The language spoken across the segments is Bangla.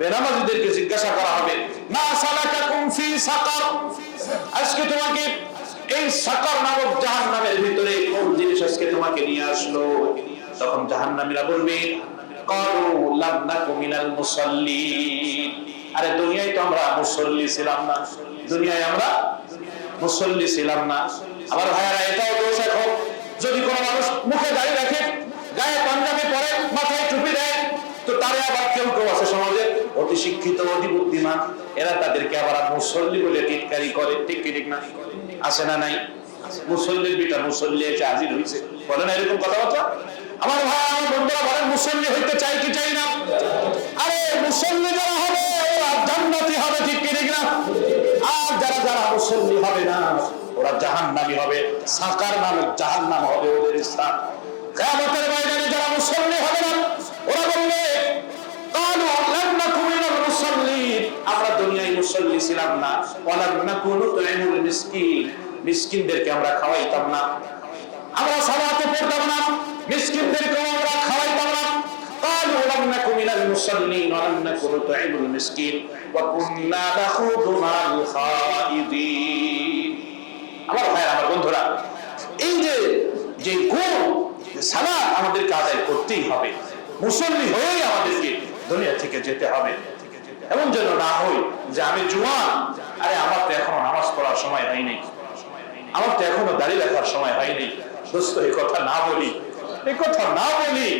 বেনামাজিদেরকে জিজ্ঞাসা করা হবে, মা সালাকাকুম ফি সাকার? আজকে তোমাকে এই সাকার নামক জাহান্নামের ভিতরে কোন জিনিস আজকে তোমাকে নিয়ে আসলো? তখন জাহান্নামীরা বলবে ক্বালু লাম নাকু মিনাল মুসাল্লিন। আরে, দুনিয়ায় তো আমরা মুসল্লি ছিলাম না। দুনিয়ায় আমরা মুসল্লি ছিলাম না। আমার ভাইয়ারা এটাও দোষ অতি শিক্ষিত অতি বুদ্ধিমান এরা তাদেরকে আবার মুসল্লি বলে টিটকারি করে। ঠিক কি, ঠিক না? আছে না নাই? মুসল্লির বিটা মুসল্লি এসে হাজির হয়েছে বলে না এরকম কথাবার্তা? আমার ভাই, বন্ধুরা বলেন, মুসল্লি হইতে চাই কি চাই না? আরে, মুসল্লি যারা হবে, ওরা জান্নাতি হবে, ঠিক কি, ঠিক না? আর যারা যারা মুসল্লি হবে না, ওরা জাহান্নামী হবে। সাকার নামক জাহান্নাম হবে ওদের স্থান। কিয়ামতের আমরা দুনিয়ায় মুসল্লি ছিলাম না ওয়ালাম নাকুন তুইমুল মিসকিন মিসকিনদেরকে আমরা খাওয়াইতাম না আমরা সালাতে পড়তাম না মিসকিনদেরকে আমরা খাওয়াইতাম না قالوا لم نكن من المصلين ولم نكن نطعم المسكين وكنا نخوض مع الخائضين আমার ভাই আমার বন্ধুরা এই যে যে গুণ সালাত আমাদেরকে আদায় করতেই হবে মুসল্লি হয়েই আমাদেরকে দুনিয়া থেকে যেতে হবে এমন যেন না হই যে আমি জুয়ান। আরে আমার তো এখনও নামাজ পড়ার সময় হয়নি আমার তো এখনও দাড়ি রাখার সময় হয়নি দোস্ত, এই কথা না বলি। এই কথা না বলি।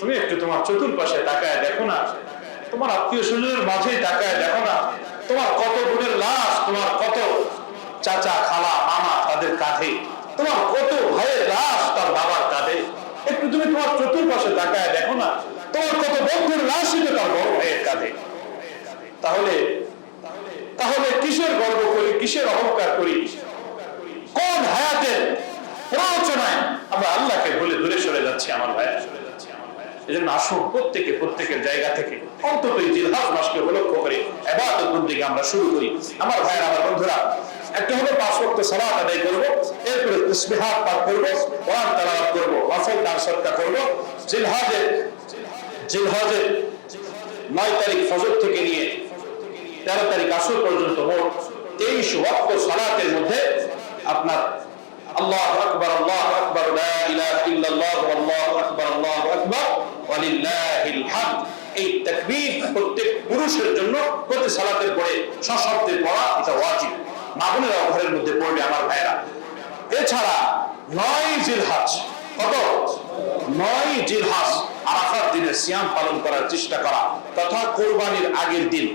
তুমি একটু তোমার চতুর্পাশে তাকায় দেখো না। তোমার আত্মীয় স্বজনের মাঝে তাকায় দেখো না। তোমার কত বোনের লাশ, তোমার কত চাচা, খালা, মামা তাদের কাঁধে। তোমার কত ভাইয়ের লাশ তার বাবার কাঁধে। একটু তুমি তোমার চতুর্পাশে তাকায় দেখো না। তোমার কত বন্ধুর লাশ ছিল তার বড় ভাইয়ের কাঁধে। তাহলে তাহলে কিসের গর্ব করি, কিসের অহংকার করি? কোন হায়াতের প্ররোচনায় আমরা আল্লাহকে ভুলে দূরে সরে যাচ্ছি আমার ভাইয়া? আসুন প্রত্যেকে, প্রত্যেকের জায়গা থেকে অন্তত মাসকে উপলক্ষ করে এবাদত বন্দিকে আমরা শুরু করি। আমার ভাইয়ের, আমার বন্ধুরা, একটা হলো পাঁচ আদায় করব, এরপরে তাসবিহাত পাঠ করব, কোরআন তারিখ ফজর থেকে নিয়ে তেরো তারিখ আসর পর্যন্ত মোট তেইশ ওয়াক্ত সালাতের মধ্যে আপনার আল্লাহ আকবর আল্লাহ আকবর আকবর ওয়ালিল্লাহিল হামদ। এই তাকবীর প্রত্যেক পুরুষের জন্য প্রতি সালাতের পরে সশব্দে পড়া এটা ওয়াজিব। ঘরের মধ্যে পড়বে আমার ভাইরা এছাড়া নয় জিলহাজ, কত? নয় জিলহাজ আরাফার দিনে সিয়াম পালন করার চেষ্টা করা, তথা কোরবানির আগের দিন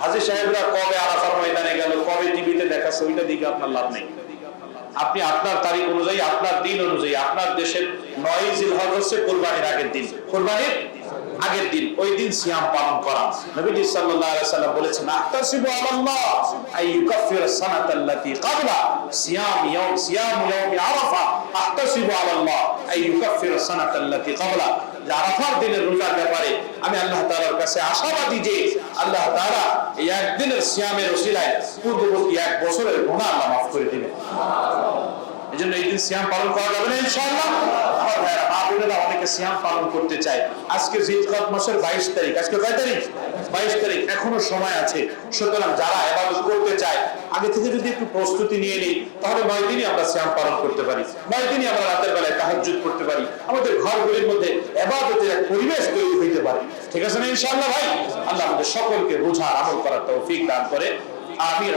হাজি সাহেবরা কবে আরাফার ময়দানে গেল, কবে টিভিতে দেখাচ্ছে ওইটা দিকে আপনার লাভ নেই। আপনি আপনার তারিখ অনুযায়ী, আপনার দিন অনুযায়ী, আপনার দেশের নয় জিলহজ হচ্ছে কোরবানির আগের দিন। কোরবানির আগের দিন, ওই দিন সিয়াম পালন করা। নবীজি সাল্লাল্লাহু সাল্লাম বলেছেন আহতাসিবু আলাল্লাহ আই ইউকাফির সানাতাল্লাতী ক্বাবলা সিয়াম ইয়াউম সিয়াম ইয়াউম আরাফা আহতাসিবু আলাল্লাহ আই ইউকাফির সানাতাল্লাতী ক্বাবলা যে আরাফার দিনের রোজার ব্যাপারে আমি আল্লাহ তাআলার কাছে আশাবাদী যে আল্লাহ তাআলা এই একদিনের সিয়ামের পূর্ববর্তী এক বছরের গোনা আল্লাহ মাফ করে দিবেন এজন্য এই দিন সিয়াম পালন করা যাবে না, ইনশাআল্লাহ। আমার মা বোনেরা অনেকে সিয়াম পালন করতে চায়। আজকে জিলকাত মাসের 22 তারিখ। আজকে কয় তারিখ? 22 তারিখ। এখনও সময় আছে। সুতরাং যারা এবার করতে চায় আগে থেকে যদি একটু প্রস্তুতি নিয়ে নিই, তাহলে নয় দিনই আমরা শ্যাম পালন করতে পারি। নয় দিনই আমরা রাতের বেলায় তাহাজ করতে পারি। আমাদের ঘরগুলির মধ্যে এবার এক পরিবেশ তৈরি হইতে পারে। ঠিক আছে না ইনশাআল্লাহ ভাই? আল্লাহ আমাদের সকলকে বোঝা আমল করার তৌফিক দান করে। আমিন।